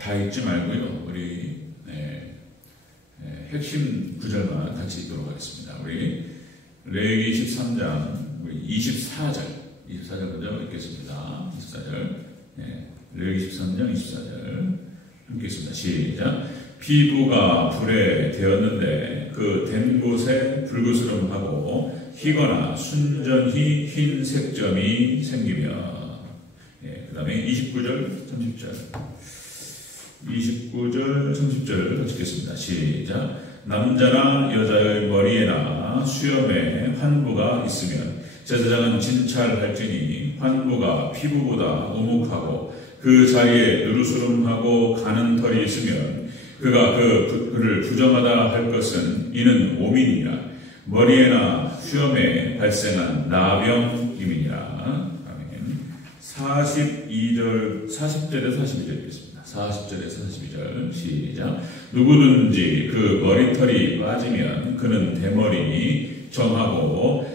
다 읽지 말고요. 우리 핵심 구절만 같이 읽도록 하겠습니다. 우리 레위기 13장 24절 먼저 읽겠습니다. 24절 레위기 13장 24절 읽겠습니다. 시작. 피부가 불에 되었는데 그 된 곳에 불구스름하고 희거나 순전히 흰 색점이 생기며 그 다음에 29절 30절 같이 읽겠습니다. 시작. 남자나 여자의 머리에나 수염에 환부가 있으면 제사장은 진찰할지니 환부가 피부보다 오목하고 그 자리에 누르스름하고 가는 털이 있으면 그가 그를 부정하다 할 것은 이는 오민이라 머리에나 수염에 발생한 나병임이니라. 아멘. 40절에서 42절 읽겠습니다. 40절에서 42절 시작. 누구든지 그 머리털이 빠지면 그는 대머리니 정하고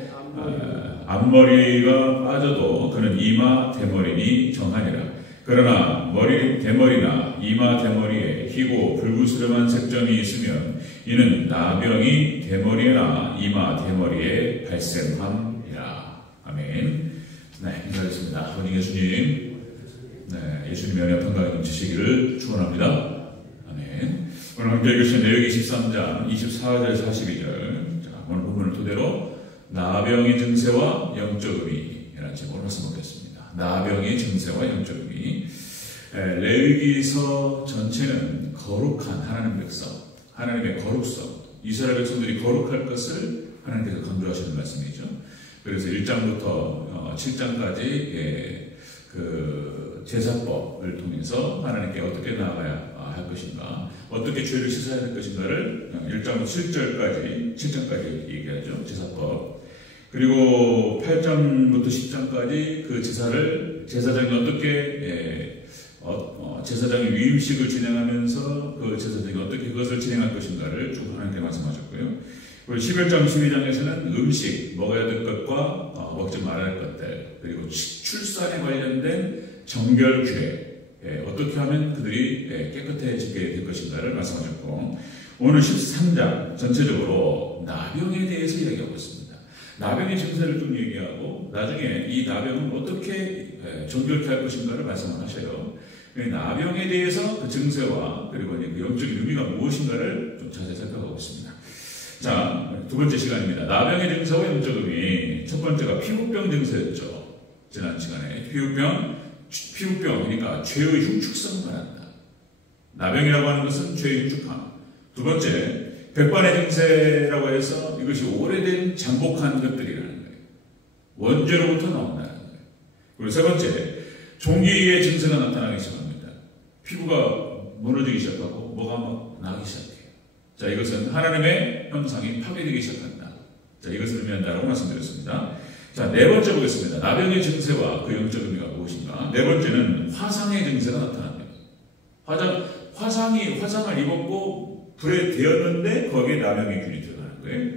앞머리가 빠져도 그는 이마 대머리니 정하니라. 그러나 대머리나 이마 대머리에 희고 불구스름한 색점이 있으면 이는 나병이 대머리나 이마 대머리에 발생함이라. 아멘. 네, 인사하겠습니다. 아버지 예수님, 예수님의 은혜와 평강이 넘치시기를 축원합니다. 아멘. 오늘 함께 읽으신 레위기 13장 24절에서 42절. 자, 오늘 본문을 토대로 나병의 증세와 영적 의미라는 제목으로 말씀드리겠습니다. 나병의 증세와 영적 의미. 레위기서 전체는 거룩한 하나님 백성, 하나님의 거룩성, 이스라엘 백성들이 거룩할 것을 하나님께서 강조하시는 말씀이죠. 그래서 1장부터 7장까지 그 제사법을 통해서 하나님께 어떻게 나아가야 할 것인가, 어떻게 죄를 씻어야 할 것인가를 1장부터 7장까지 얘기하죠. 제사법. 그리고 8장부터 10장까지 그 제사장이 어떻게 제사장의 위임식을 진행하면서 그 제사장이 어떻게 그것을 진행할 것인가를 쭉 하나님께 말씀하셨고요. 그리고 11장, 12장에서는 음식, 먹어야 될 것과 먹지 말아야 할 것들, 그리고 출산에 관련된 정결규례, 어떻게 하면 그들이 깨끗해지게 될 것인가를 말씀하셨고, 오늘 13장 전체적으로 나병에 대해서 이야기하고 있습니다. 나병의 증세를 좀 얘기하고 나중에 이 나병은 어떻게 정결케 할 것인가를 말씀을 하셔요. 나병에 대해서 그 증세와 그리고 그 영적인 의미가 무엇인가를 좀 자세히 살펴보고 있습니다. 자, 두 번째 시간입니다. 나병의 증세와 영적 의미. 첫 번째가 피부병 증세였죠. 지난 시간에 피부병 그러니까 죄의 흉측성을 말한다. 나병이라고 하는 것은 죄의 흉측함. 두 번째 백반의 증세라고 해서 이것이 오래된 잠복한 것들이라는 거예요. 원죄로부터 나온다는 거예요. 그리고 세 번째, 종기의 증세가 나타나기 시작합니다. 피부가 무너지기 시작하고 뭐가 막 나기 시작해요. 자, 이것은 하나님의 형상이 파괴되기 시작한다. 자, 이것을 의미한다라고 말씀드렸습니다. 자, 네 번째 보겠습니다. 나병의 증세와 그 영적 의미가 무엇인가? 네 번째는 화상의 증세가 나타납니다. 화상을 입었고 불에 되었는데 거기에 나병의 균이 들어가는 거예요.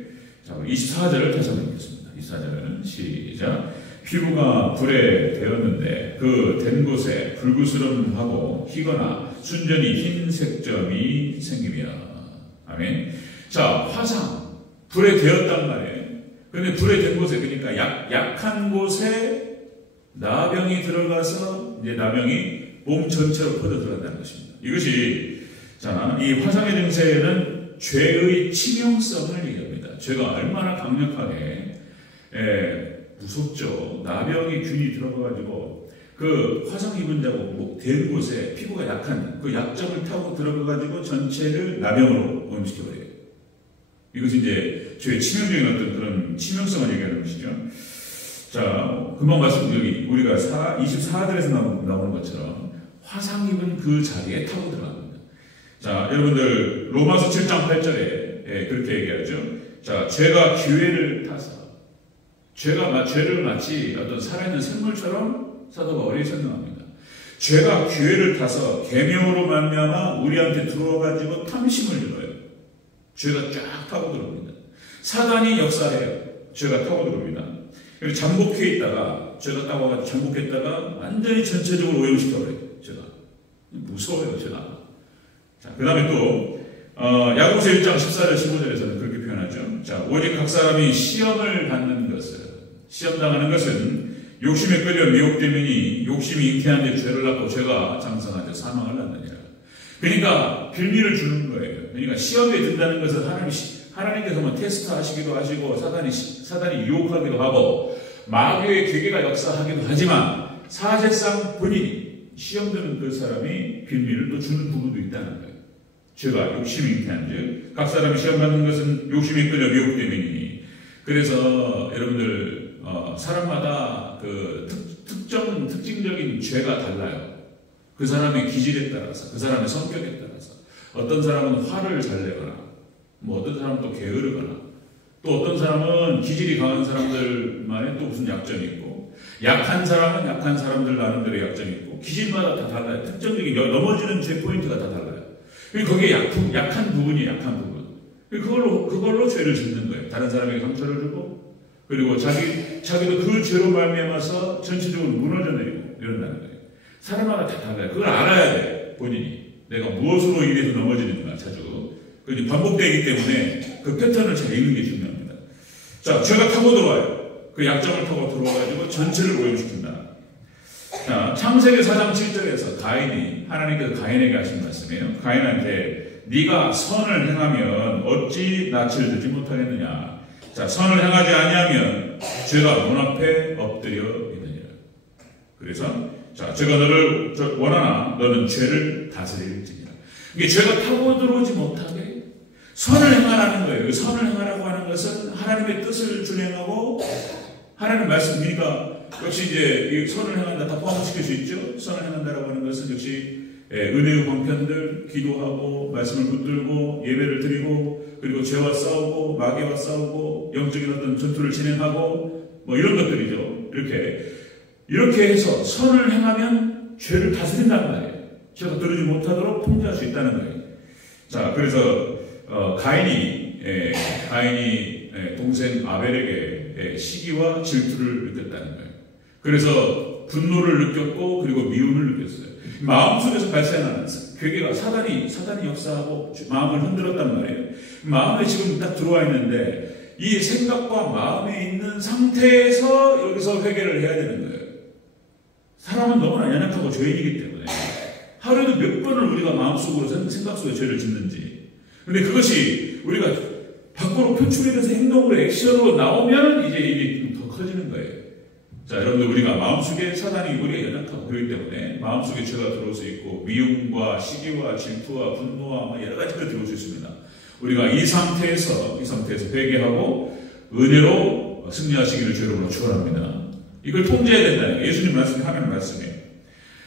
자, 24절을 다시 한번 읽겠습니다. 24절은 시작. 피부가 불에 되었는데 그 된 곳에 불구스름하고 희거나 순전히 흰 색점이 생기며. 아멘. 자, 화상. 불에 되었단 말이에요. 그런데 불에 된 곳에, 그러니까 약한 곳에 나병이 들어가서 이제 나병이 몸 전체로 퍼져 들어간다는 것입니다. 이것이 자, 이 화상의 증세는 죄의 치명성을 얘기합니다. 죄가 얼마나 강력하게 무섭죠. 나병의 균이 들어가가지고 그 화상 입은 자고 된 곳에 피부가 약한 그 약점을 타고 들어가가지고 전체를 나병으로 오염시켜버려요. 이것이 이제 죄의 치명적인 어떤 그런 치명성을 얘기하는 것이죠. 자, 금방 말씀드린 우리가 24절에서 나오는 것처럼 화상 입은 그 자리에 타고 들어갑니다. 자, 여러분들 로마서 7장 8절에 그렇게 얘기하죠. 자, 죄가 기회를 타서 죄를 마치 어떤 살아있는 생물처럼 사도 바울이 설명합니다. 죄가 기회를 타서 계명으로 말미암아 우리한테 들어와가지고 탐심을 들어요. 죄가 쫙 타고 들어옵니다. 사단이 역사해요. 죄가 타고 들어옵니다. 그리고 잠복해 있다가 죄가 따와가지고 잠복했다가 완전히 전체적으로 오염시켜버려요. 죄가 무서워요. 죄가 자, 그 다음에 또 야고보서 1장 14절 15절에서는 그렇게 표현하죠. 자, 오직 각 사람이 시험을 받는 것을, 시험당하는 것은 욕심에 끌려 미혹되느니 욕심이 잉태한 데 죄를 낳고 죄가 장성한 데 사망을 낳느니라. 그러니까 빌미를 주는 거예요. 그러니까 시험에 든다는 것은 하나님께서 뭐 테스트 하시기도 하시고 사단이 유혹하기도 하고 마귀의 괴계가 역사하기도 하지만 사실상 본인이 시험 드는 그 사람이 빌미를 또 주는 부분도 있다는 거예요. 죄가 욕심이 잉태한 즉 각 사람이 시험 받는 것은 욕심에 끌려 미혹되느니. 그래서 여러분들 사람마다 그 특징적인 죄가 달라요. 그 사람의 기질에 따라서, 그 사람의 성격에 따라서. 어떤 사람은 화를 잘 내거나, 뭐 어떤 사람은 또 게으르거나, 또 어떤 사람은 기질이 강한 사람들만의 또 무슨 약점이 있고, 약한 사람은 약한 사람들 나름대로 약점이 있고, 기질마다 다 달라요. 특정적인 넘어지는 죄 포인트가 다 달라요. 거기에 약한 부분이 약한 부분. 그걸로 죄를 짓는 거예요. 다른 사람에게 상처를 주고, 그리고 자기도 그 죄로 말미암아서 전체적으로 무너져 내리고 이런다는 거예요. 사람마다 다 달라요. 그걸 알아야 돼, 본인이. 내가 무엇으로 인해서 넘어지는가, 자주. 그게 반복되기 때문에 그 패턴을 잘 읽는 게 중요합니다. 자, 죄가 타고 들어와요. 그 약점을 타고 들어와가지고 전체를 오염시킨다. 자, 창세기 4장 7절에서 하나님께서 가인에게 하신 말씀이에요. 가인한테 네가 선을 행하면 어찌 낯을 들지 못하겠느냐. 자, 선을 행하지 아니하면 죄가 눈앞에 엎드려 있느니라. 그래서 자, 제가 너를 원하나 너는 죄를 다스릴지니라. 이게 죄가 타고 들어오지 못하게 선을 행하라는 거예요. 선을 행하라고 하는 것은 하나님의 뜻을 준행하고 하나님 말씀, 그러니까 역시 이제 이 선을 행한다 다 포함시킬 수 있죠. 선을 행한다라고 하는 것은 역시 은혜의 방편들, 기도하고 말씀을 붙들고 예배를 드리고 그리고 죄와 싸우고 마귀와 싸우고 영적인 어떤 전투를 진행하고 뭐 이런 것들이죠. 이렇게 해서 선을 행하면 죄를 다스린단 말이에요. 죄가 들어오지 못하도록 통제할 수 있다는 거예요. 자, 그래서 가인이 동생 아벨에게 시기와 질투를 느꼈다는 거예요. 그래서 분노를 느꼈고 그리고 미움을 느꼈어요. 마음속에서 발생하는 괴계가 사단이 역사하고 마음을 흔들었단 말이에요. 마음에 지금 딱 들어와 있는데 이 생각과 마음에 있는 상태에서 여기서 회개를 해야 되는 거예요. 사람은 너무나 연약하고 죄인이기 때문에 하루에도 몇 번을 우리가 마음속으로 생각 속에 죄를 짓는지. 근데 그것이 우리가 밖으로 표출이 돼서 행동으로 액션으로 나오면 이제 일이 더 커지는 거예요. 자, 여러분들 우리가 마음속에 사단이 우리가 연약하고 그렇기 때문에 마음속에 죄가 들어올 수 있고 미움과 시기와 질투와 분노와 여러 가지가 들어올 수 있습니다. 우리가 이 상태에서 회개하고 은혜로 승리하시기를 주여러분으로 축원합니다. 이걸 통제해야 된다는 예수님 말씀이 하나님 말씀이에요.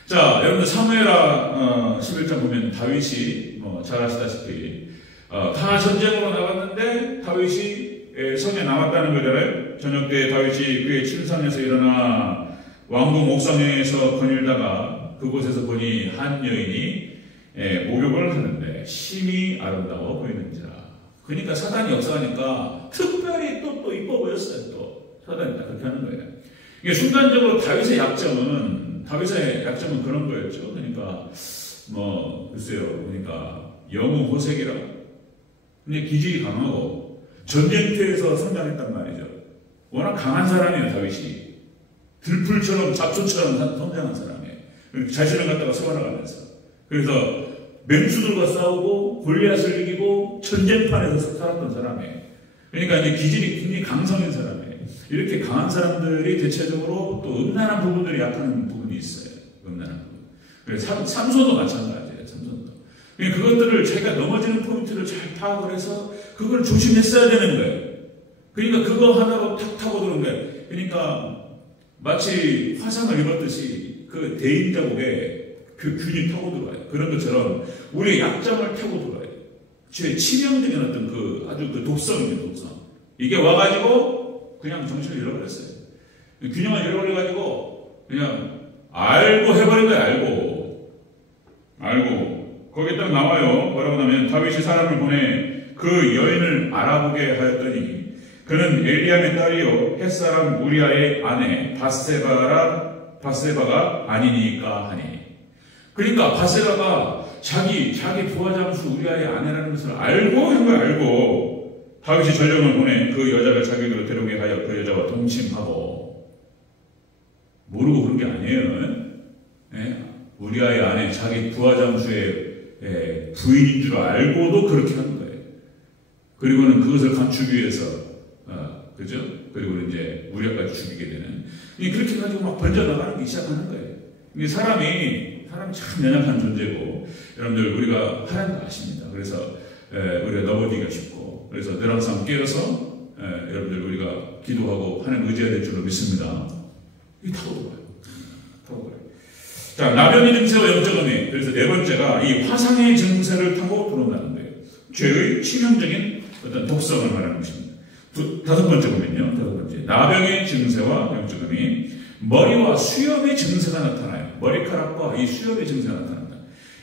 자, 여러분들 사무엘하 11장 보면 다윗이 잘 아시다시피 다 전쟁으로 나갔는데 다윗이 성에 남았다는 거잖아요. 저녁 때 다윗이 그의 침상에서 일어나 왕궁 옥상에서 거닐다가 그곳에서 보니 한 여인이 목욕을 하는데 심히 아름다워 보이는지라. 그러니까 사단이 역사하니까 특별히 또 이뻐 보였어요. 또 사단이 딱 그렇게 하는 거예요. 이게 순간적으로 다윗의 약점은 그런 거였죠. 그러니까 글쎄요. 그러니까 영웅 호색이라. 근데 기질이 강하고 전쟁터에서 성장했단 말이죠. 워낙 강한 사람이에요, 다윗이. 들풀처럼 잡초처럼 성장한 사람이에요. 자신을 갖다가 세워나가면서. 그래서 맹수들과 싸우고 골리앗을 이기고 전쟁판에서 살았던 사람이에요. 그러니까 이제 기질이 굉장히 강성인 사람이에요. 이렇게 강한 사람들이 대체적으로 또 음란한 부분들이 약한 부분이 있어요. 음란한 부분. 그래서 삼손도 마찬가지예요. 삼손도. 그것들을 자기가 넘어지는 포인트를 잘 파악을 해서 그걸 조심했어야 되는 거예요. 그러니까 그거 하나로 탁 타고 들어온 거예요. 그러니까 마치 화상을 입었듯이 그 대인자국에 그 균이 타고 들어와요. 그런 것처럼 우리의 약점을 타고 들어와요. 제 치명적인 어떤 아주 독성입니다, 독성. 이게 와가지고 그냥 정신을 잃어버렸어요. 균형을 잃어버려가지고 그냥 알고 해버린 거예요, 알고. 거기에 딱 나와요. 뭐라고 하면 다윗이 사람을 보내 그 여인을 알아보게 하였더니 그는 엘리암의 딸이요 햇사람 우리아의 아내 바세바가 아니니까 하니. 그러니까 바세바가 자기 부하장수 우리아의 아내라는 것을 알고 한 거야. 알고 다윗이 전령을 보내 그 여자가 자기로 데려오게 하여 그 여자와 동침하고. 모르고 그런 게 아니에요. 예? 우리아의 아내 자기 부하장수의 부인인 줄 알고도 그렇게 하는 거예요. 그리고는 그것을 감추기 위해서 그죠? 그리고 이제 우리아까지 죽이게 되는. 그렇게 가지고 막 번져나가는 게 시작하는 거예요. 이게 사람이 참 연약한 존재고, 여러분들 우리가 하나님도 아십니다. 그래서 우리가 넘어지기가 쉽고, 그래서 늘 항상 깨어서 여러분들 우리가 기도하고 하나님 의지해야 될 줄로 믿습니다. 이게 타고들어요. 자, 나병의 증세와 영적 의미. 그래서 네 번째가 이 화상의 증세를 타고 들어온다는 거예요. 죄의 치명적인 어떤 독성을 말하는 것입니다. 다섯 번째 보면요. 다섯 번째. 나병의 증세와 영적 의미. 머리와 수염의 증세가 나타나요. 머리카락과 이 수염의 증세가 나타납니다.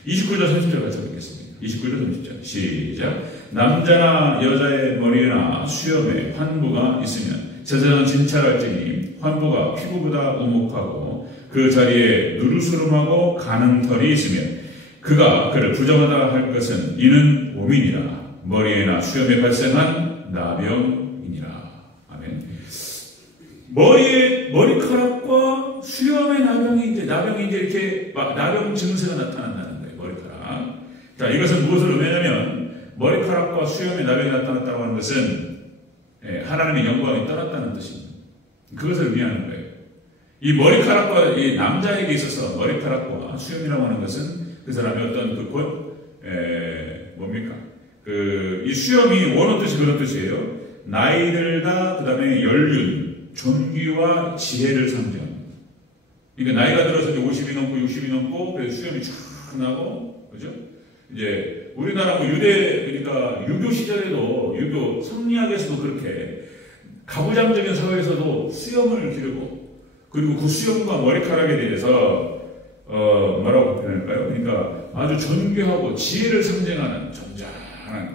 29절 30절 같이 읽겠습니다. 29절 30절 시작. 남자나 여자의 머리나 수염에 환부가 있으면 제사장은 진찰할지니 환부가 피부보다 우목하고 그 자리에 누르스름하고 가는 털이 있으면 그가 그를 부정하다 할 것은 이는 오민이라. 머리에나 수염에 발생한 나병이니라. 아멘. 머리카락과 수염의 나병이 이제 이렇게 나병 증세가 나타난다는 거예요. 머리카락. 자, 이것은 무엇을 의미하냐면 머리카락과 수염의 나병이 나타났다고 하는 것은 하나님의 영광이 떠났다는 뜻입니다. 그것을 의미하는 거예요. 이 머리카락과 이 남자에게 있어서 머리카락과 수염이라고 하는 것은 그 사람의 어떤 뭡니까? 이 수염이 원어 뜻이 그런 뜻이에요. 나이 들다, 그 다음에 연륜, 존귀와 지혜를 상징합니다. 그러니까 나이가 들어서 이제 50이 넘고 60이 넘고, 그래서 수염이 쫙 나고, 그죠? 이제 우리나라 그러니까 유교 시절에도, 유교 성리학에서도 그렇게 가부장적인 사회에서도 수염을 기르고, 그리고 그 수염과 머리카락에 대해서 뭐라고 표현할까요? 그러니까 아주 존귀하고 지혜를 상징하는 점잖은.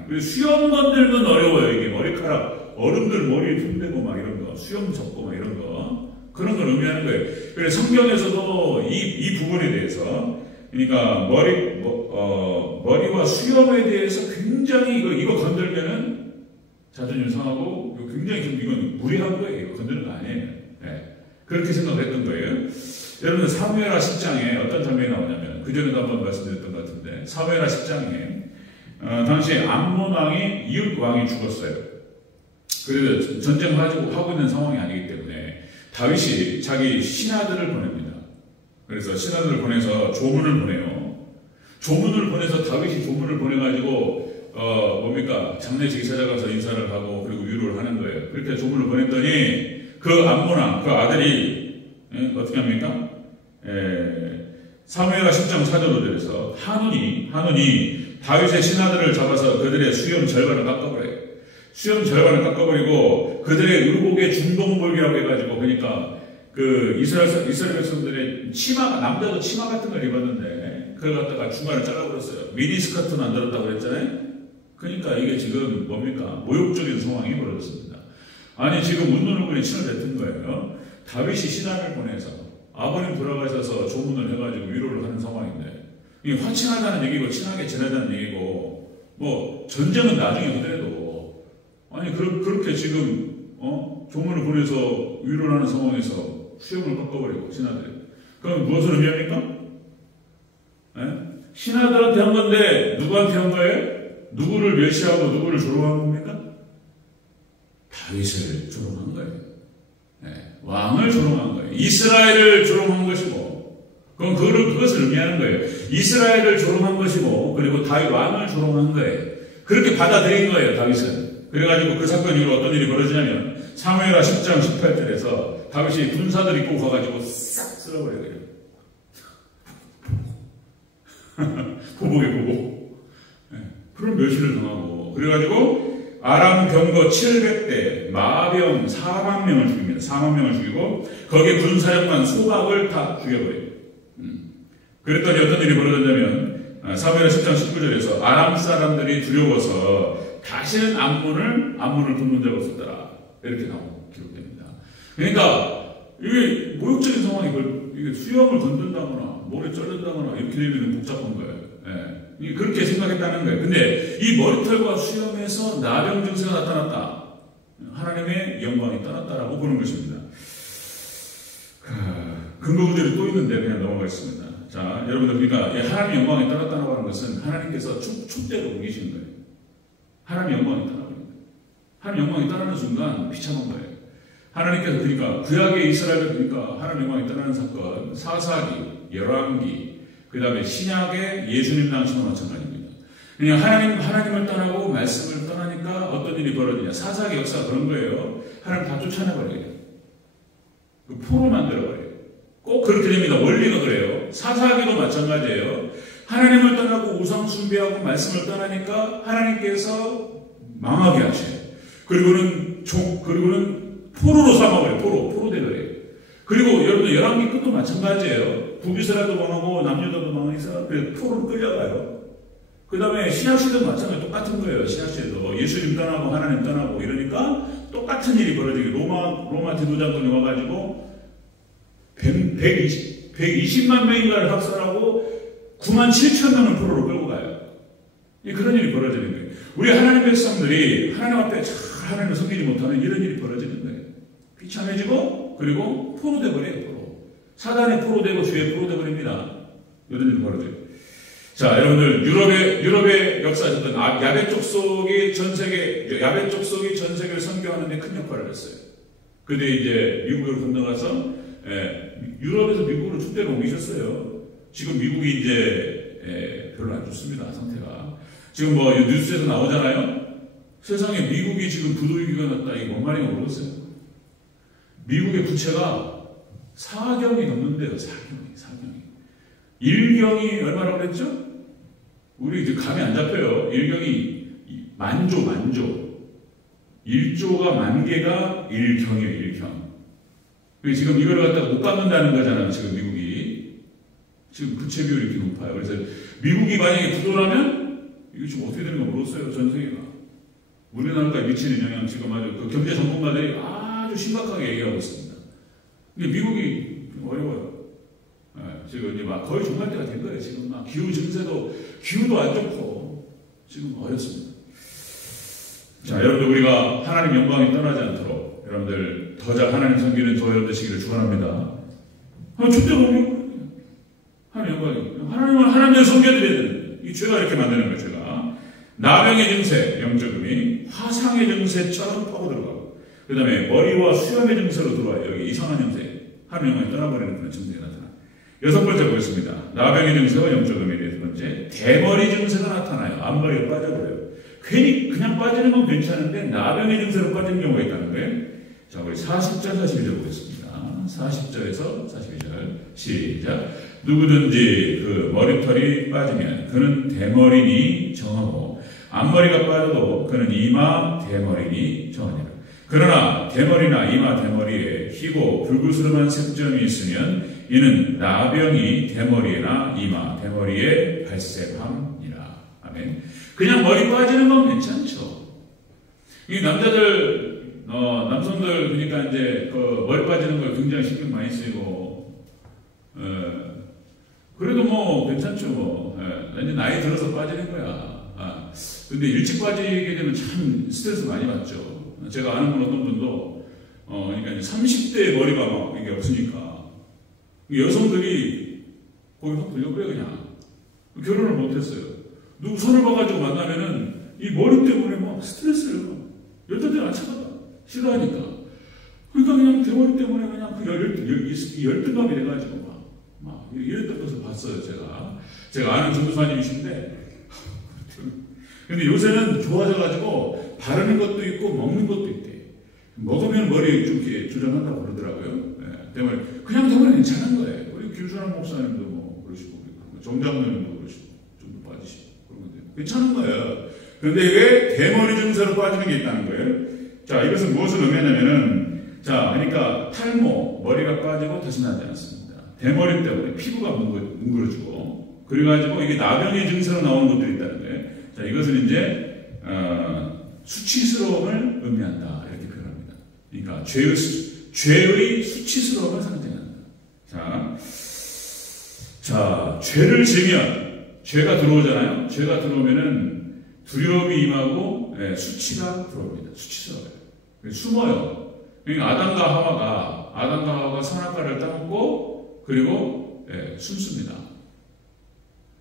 그리고 수염 건들면 어려워요. 이게 머리카락, 어른들 머리에 흉대고 막 이런 거, 수염 접고 막 이런 거, 그런 걸 의미하는 거예요. 그래서 성경에서도 이 부분에 대해서, 그러니까 머리와 수염에 대해서 굉장히 이거 건들면은 자존심 상하고 굉장히 이건 무례한 거예요. 이거 건드는 거 아니에요. 네. 그렇게 생각했던 거예요. 여러분 사무엘하 10장에 어떤 장면이 나오냐면, 그전에도 한번 말씀드렸던 것 같은데, 사무엘하 10장에 당시에 암몬 왕이 이웃 왕이 죽었어요. 그래서 전쟁을 하고 있는 상황이 아니기 때문에 다윗이 자기 신하들을 보냅니다. 그래서 신하들을 보내서 조문을 보내요. 조문을 보내서 다윗이 조문을 보내가지고 장례식에 찾아가서 인사를 하고 그리고 위로를 하는 거예요. 그렇게 조문을 보냈더니 그 암몬왕, 그 아들이 어떻게 합니까? 사무엘하 10장 4절 5절에서 한운이 다윗의 신하들을 잡아서 그들의 수염 절반을 깎아버려요. 수염 절반을 깎아버리고 그들의 의복에 중동복이라고 해가지고, 그러니까 그 이스라엘 백성들의 치마, 남자도 치마 같은 걸 입었는데 그걸 갖다가 중간을 잘라버렸어요. 미니스커트는 안 들었다고 그랬잖아요. 그러니까 이게 지금 뭡니까? 모욕적인 상황이 벌어졌습니다. 아니 지금 웃는 침을 뱉은 거예요. 다윗이 신하를 보내서 아버님 돌아가셔서 조문을 해가지고 위로를 하는 상황인데, 이게 화친하다는 얘기고 친하게 지내자는 얘기고, 뭐 전쟁은 나중에 하더라도 아니 그렇게 지금 조문을 보내서 위로를 하는 상황에서 수염을 꺾어버리고 신하들이, 그럼 무엇을 의미합니까? 신하들한테 한 건데 누구한테 한 거예요? 누구를 멸시하고 누구를 조롱한 겁니까? 다윗을 조롱한 거예요. 왕을 조롱한 거예요. 이스라엘을 조롱한 것이고, 그럼 그것을 의미하는 거예요. 이스라엘을 조롱한 것이고, 그리고 다윗 왕을 조롱한 거예요. 그렇게 받아들인 거예요, 다윗은. 그래가지고 그 사건 이후로 어떤 일이 벌어지냐면, 사무엘하 10장 18절에서 다윗이 군사들 입고 가가지고 싹 쓸어버려요. 보복에 보복. 그런 멸시를 당하고, 그래가지고 아람 병거 700대, 마병 4만 명을 죽입니다. 4만 명을 죽이고 거기에 군사력만 소각을 다 죽여버려요. 그랬더니 어떤 일이 벌어졌냐면, 사무엘하 10장 19절에서 아람 사람들이 두려워서 다시는 암몬을 돕는 자가 없었더라. 이렇게 기록됩니다. 그러니까 이게 모욕적인 상황이, 이게 수염을 건든다거나 머리 자른다거나 이렇게 되면 복잡한 거예요. 나타나는 거예요. 근데 이 머리털과 수염에서 나병 증세가 나타났다. 하나님의 영광이 떠났다라고 보는 것입니다. 근거 구절이 또 있는데 그냥 넘어가겠습니다. 자, 여러분들 그러니까 하나님의 영광이 떠났다고 하는 것은 하나님께서 축대로 옮기시는 거예요. 하나님의 영광이 떠나버린 거예요. 하나님의 영광이 떠나는 순간 비참한 거예요. 하나님께서 그러니까 구약의 이스라엘을 그러니까 하나님의 영광이 떠나는 사건, 사사기, 열왕기, 그 다음에 신약의 예수님 당시와 마찬가지입니다. 그냥 하나님을 떠나고 말씀을 떠나니까 어떤 일이 벌어지냐. 사사기 역사가 그런 거예요. 하나님 다 쫓아내버려요. 그 포로 만들어버려요. 꼭 그렇게 됩니다. 원리가 그래요. 사사기도 마찬가지예요. 하나님을 떠나고 우상 숭배하고 말씀을 떠나니까 하나님께서 망하게 하셔요. 그리고는 포로로 삼아버려요. 포로 되버려요. 그리고 여러분들 열왕기 끝도 마찬가지예요. 북이스라엘도 망하고 남유다도 망해서 포로로 끌려가요. 그 다음에 신약시대도 마찬가지 똑같은 거예요. 신약시대도 예수님 떠나고 하나님 떠나고 이러니까 똑같은 일이 벌어지게 로마 지도자군이 와가지고 120만 명인가를 학살하고 9만 7천 명을 포로로 끌고 가요. 그런 일이 벌어지는 거예요. 우리 하나님의 백성들이 하나님 앞에 잘 하나님을 섬기지 못하면 이런 일이 벌어지는 거예요. 비참해지고 그리고 포로 돼버려요. 포로. 사단의 포로 되고 죄의 포로 돼버립니다. 이런 일이 벌어져요. 자, 여러분들 유럽의 역사였던 야베 족속이 전 세계를 선교하는 데 큰 역할을 했어요. 근데 이제 미국으로 건너가서 유럽에서 미국으로 축대로 옮기셨어요. 지금 미국이 이제 별로 안 좋습니다. 상태가. 지금 뭐 뉴스에서 나오잖아요. 세상에 미국이 지금 부도위기가 났다. 이게 뭔 말인가 모르겠어요. 미국의 부채가 4경이 넘는데요. 4경이. 1경이 얼마라고 그랬죠? 우리 이제 감이 안 잡혀요. 1경이 만조. 1조가 만개가 1경이에요. 1경. 지금 이걸 갖다가 못 갚는다는 거잖아요. 지금 미국이. 지금 부채 비율이 이렇게 높아요. 그래서 미국이 만약에 부도라면 이게 지금 어떻게 되는 거 모르겠어요. 전 세계가. 우리나라가 미치는 영향 지금 아주 그 경제 전문가들이 아주 심각하게 얘기하고 있습니다. 근데 미국이 어려워요. 지금 이제 막 거의 종말 때가 된 거예요. 지금 막 기후도 안 좋고 지금 어렵습니다. 자, 여러분들 우리가 하나님 영광이 떠나지 않도록 여러분들 더 잘 하나님 섬기는 저 여러분 되시기를 축원합니다. 축대로 옮겨. 하나님 영광이 하나님을 섬겨드려야 되는 이 죄가 이렇게 만드는 거예요. 죄가 나병의 증세, 영적음이 화상의 증세처럼 파고 들어가고 그 다음에 머리와 수염의 증세로 들어와요. 여기 이상한 증세, 하나님 영광이 떠나버리는 그런 증세가 나타나요. 여섯 번째 보겠습니다. 나병의 증세와 영적음의 네 번째, 대머리 증세가 나타나요. 앞머리가 빠져버려요. 괜히 그냥 빠지는 건 괜찮은데 나병의 증세로 빠지는 경우가 있다는 거예요. 자, 우리 40절 41절 보겠습니다. 40절에서 41절 시작. 누구든지 그 머리털이 빠지면 그는 대머리니 정하고 앞머리가 빠져도 그는 이마 대머리니 정하니라. 그러나 대머리나 이마 대머리에 희고 불구스름한 색점이 있으면 이는 나병이 대머리나 이마 대머리에 발생함이라. 아멘. 그냥 머리 빠지는 건 괜찮죠. 이 남성들 그러니까 이제 그 머리 빠지는 걸 굉장히 신경 많이 쓰이고 그래도 뭐 괜찮죠. 뭐 이제 나이 들어서 빠지는 거야. 근데 일찍 빠지게 되면 참 스트레스 많이 받죠. 제가 아는 어떤 분도 그러니까 이제 30대 머리가 막 이게 없으니까 여성들이 거기 확 돌려버려 그냥 결혼을 못했어요. 누구 손을 봐가지고 만나면은 이 머리 때문에 막 스트레스를 여자들 안 찾아가 싫어하니까 그러니까 그냥 대머리 때문에 그냥 그 열등감이 돼가지고 막 이랬던 것을 봤어요. 제가 아는 전도사님이신데 근데 요새는 좋아져가지고 바르는 것도 있고 먹는 것도 있대. 먹으면 머리 좀 이렇게 조정한다고 그러더라고요. 대머리 그냥 대머리 괜찮은 거예요. 우리 규준한 목사님도 뭐 그러시고 정장로님도 그러시고 좀 빠지시고 그런 건데 괜찮은 거예요. 그런데 왜 대머리 증세로 빠지는 게 있다는 거예요? 자, 이것은 무엇을 의미하냐면은 자, 그러니까 탈모 머리가 빠지고 다시 나지 않습니다. 대머리 때문에 피부가 뭉그러지고 그래가지고 이게 나병의 증세로 나오는 것들이 있다는 거예요. 자, 이것은 이제 수치스러움을 의미한다 이렇게 표현합니다. 그러니까 죄의 수치스러움을 상징한다. 자, 죄를 지면 죄가 들어오잖아요. 죄가 들어오면은 두려움이 임하고 수치가 들어옵니다. 수치스러워요. 숨어요. 그러니까 아담과 하와가 선악과를 따먹고 그리고 숨습니다.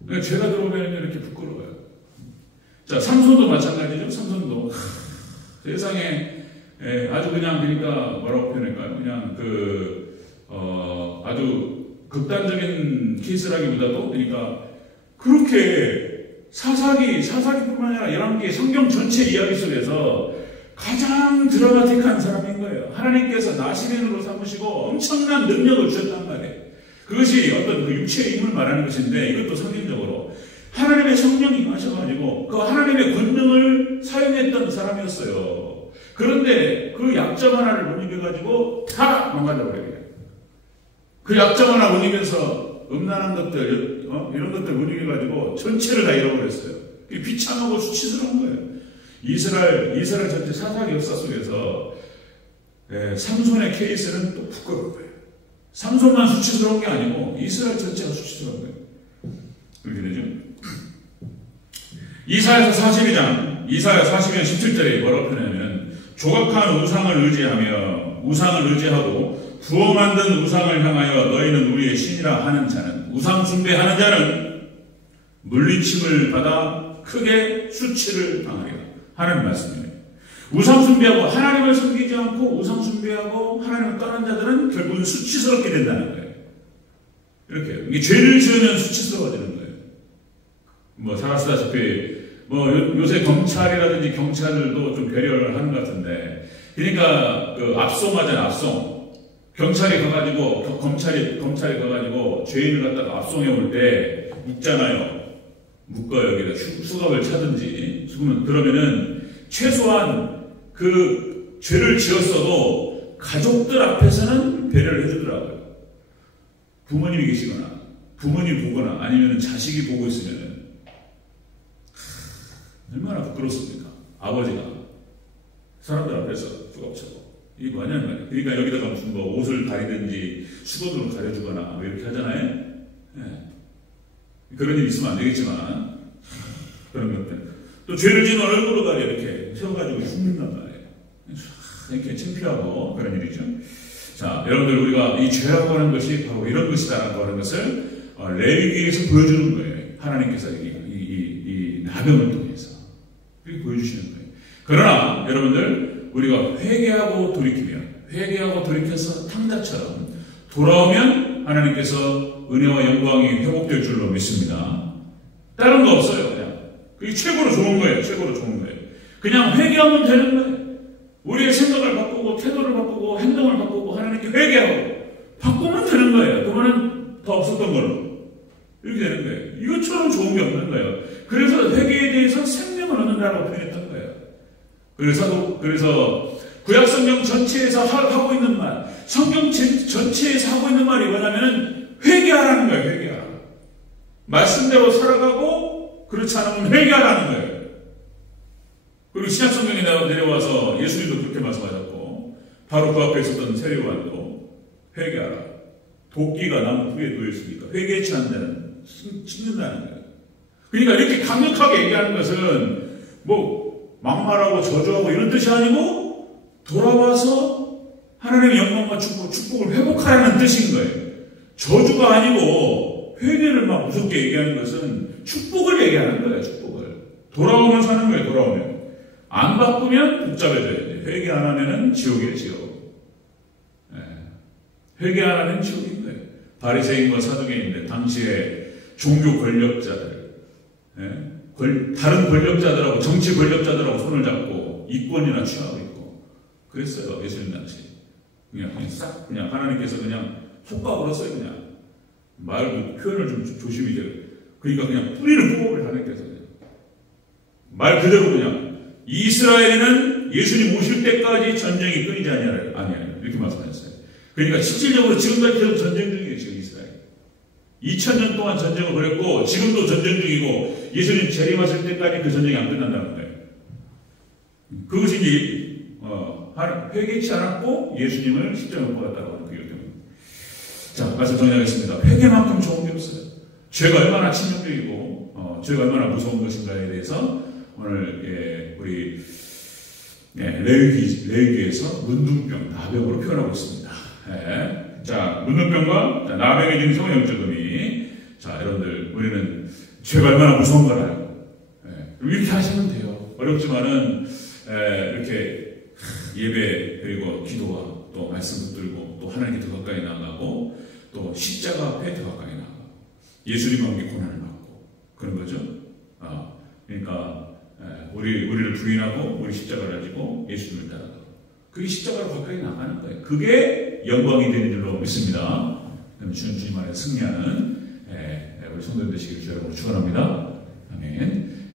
그러니까 죄가 들어오면 이렇게 부끄러워요. 자, 삼손도 마찬가지죠. 삼손도 세상에 아주 그냥 그러니까 뭐라고 표현할까요? 그냥 아주 극단적인 케이스라기보다도 그러니까 그렇게 사사기뿐만 아니라 열왕기 성경 전체 이야기 속에서 가장 드라마틱한 사람인 거예요. 하나님께서 나시린으로 삼으시고 엄청난 능력을 주셨단 말이에요. 그것이 어떤 그 육체의 힘을 말하는 것인데 이것도 성경적으로 하나님의 성령이 임하셔가지고 그 하나님의 권능을 사용했던 사람이었어요. 그런데 그 약점 하나를 못 이겨가지고 다 망가져버려요. 그 약점 하나 못 이겨서 음란한 것들, 이런 것들 못 이겨가지고 전체를 다 잃어버렸어요. 비참하고 수치스러운 거예요. 이스라엘 전체 사사기 역사 속에서 삼손의 케이스는 또 부끄러운 거예요. 삼손만 수치스러운 게 아니고 이스라엘 전체가 수치스러운 거예요. 그렇게 되죠. 이사야서 42장 17절에 뭐라고 표현하면 조각한 우상을 의지하고 부어 만든 우상을 향하여 너희는 우리의 신이라 하는 자는 우상 숭배하는 자는 물리침을 받아 크게 수치를 당하리라 하는 말씀이에요. 우상 숭배하고 하나님을 섬기지 않고 우상 숭배하고 하나님을 떠난 자들은 결국은 수치스럽게 된다는 거예요. 이렇게 이게 죄를 지으면 수치스러워지는 거예요. 뭐 잘 아시다시피 뭐 요새 경찰이라든지 경찰들도 좀 배려를 하는 것 같은데, 그러니까 그 압송하잖아요. 압송. 경찰이 가가지고 검찰이 가가지고 죄인을 갖다가 압송해 올 때 묶잖아요. 묶어요. 여기다 수갑을 차든지. 그러면은 최소한 그 죄를 지었어도 가족들 앞에서는 배려를 해주더라고요. 부모님이 계시거나 부모님 보거나 아니면 자식이 보고 있으면은 얼마나 부끄럽습니까? 아버지가 사람들 앞에서 수갑차고 이게 뭐냐 말이에요. 그러니까 여기다가 무슨 뭐 옷을 가리든지 수건으로 가려주거나 뭐 이렇게 하잖아요. 그런 일이 있으면 안 되겠지만 그런 것들. 또 죄를 지은 얼굴로 가려 이렇게 세워가지고 흉는단 말이에요. 이렇게 창피하고 그런 일이죠. 자, 여러분들 우리가 이 죄라고 하는 것이 바로 이런 것이다라고 하는 것을 레위기에서 보여주는 거예요. 하나님께서 이 나병을 통해서 그렇게 보여주시는 거예요. 그러나 여러분들 우리가 회개하고 돌이켜서 탕자처럼 돌아오면 하나님께서 은혜와 영광이 회복될 줄로 믿습니다. 다른 거 없어요. 그냥 그게 최고로 좋은 거예요. 그냥 회개하면 되는 거예요. 우리의 생각을 바꾸고 태도를 바꾸고 행동을 바꾸고 하나님께 회개하고 바꾸면 되는 거예요. 그거는 더 없었던 걸로 이렇게 되는 거예요. 이것처럼 좋은 게 없는 거예요. 그래서 회개에 대해서 생명을 얻는다고 표현했던 거예요. 그래서 구약 성경 전체에서 하고 있는 말, 성경 전체에서 하고 있는 말이 뭐냐면은 회개하라는 거예요. 회개하라. 말씀대로 살아가고 그렇지 않으면 회개하라는 거예요. 그리고 신약 성경에 내려와서 예수님도 그렇게 말씀하셨고 바로 그 앞에 있었던 세례요한도 회개하라. 도끼가 나무 후에 놓여있으니까 회개치 않는 자는 찍는다는 거예요. 그러니까 이렇게 강력하게 얘기하는 것은 뭐 막말하고 저주하고 이런 뜻이 아니고 돌아와서 하나님의 영광과 축복을 회복하라는 뜻인 거예요. 저주가 아니고 회개를 막 무섭게 얘기하는 것은 축복을 얘기하는 거예요. 축복을. 돌아오면 사는 거예요. 돌아오면. 안 바꾸면 복잡해져야 돼요. 회개 안 하면은 지옥이에요. 지옥. 회개 안 하면 지옥인 거예요. 바리새인과 사두개인들 당시에 종교 권력자들, 다른 권력자들하고 정치 권력자들하고 손을 잡고 이권이나 취하고 있고 그랬어요. 예수님 당시. 그냥 싹 그냥 하나님께서 그냥 속박을 했어요. 그냥 말 표현을 좀 조심히 해요. 그러니까 그냥 뿌리를 뽑아버려 하나님께서 그냥. 말 그대로 그냥 이스라엘에는 예수님 오실 때까지 전쟁이 끊이지 아니하여 이렇게 말씀하셨어요. 그러니까 실질적으로 지금까지 계속 전쟁 중이에요. 지금 이스라엘 2000년 동안 전쟁을 벌였고 지금도 전쟁 중이고 예수님 재림하실 때까지 그 전쟁이 안 끝난다는 거예요. 그것이 이제 회개치 않았고 예수님을 십자가에 못 박았다고 하는 그 이유 때문에. 자, 말씀 정리하겠습니다. 회개만큼 좋은 게 없어요. 죄가 얼마나 치명적이고 죄가 얼마나 무서운 것인가에 대해서 오늘 우리 레위기에서 문둥병, 나병으로 표현하고 있습니다. 자, 문둥병과 나병의 증상은 영적 의미. 자, 여러분들 우리는 죄가 얼마나 무서운 걸 알고 이렇게 하시면 돼요. 어렵지만은 이렇게 예배 그리고 기도와 또 말씀 붙들고 또 하나님께 더 가까이 나가고 또 십자가 앞에 더 가까이 나가고 예수님과 함께 고난을 받고 그런 거죠. 그러니까 우리를 부인하고 우리 십자가를 가지고 예수님을 따라가고 그게 십자가로 가까이 나가는 거예요. 그게 영광이 되는 줄로 믿습니다. 주님 안에 승리하는 우리 성도들 되시길 주여 여러분 축원합니다. 아멘.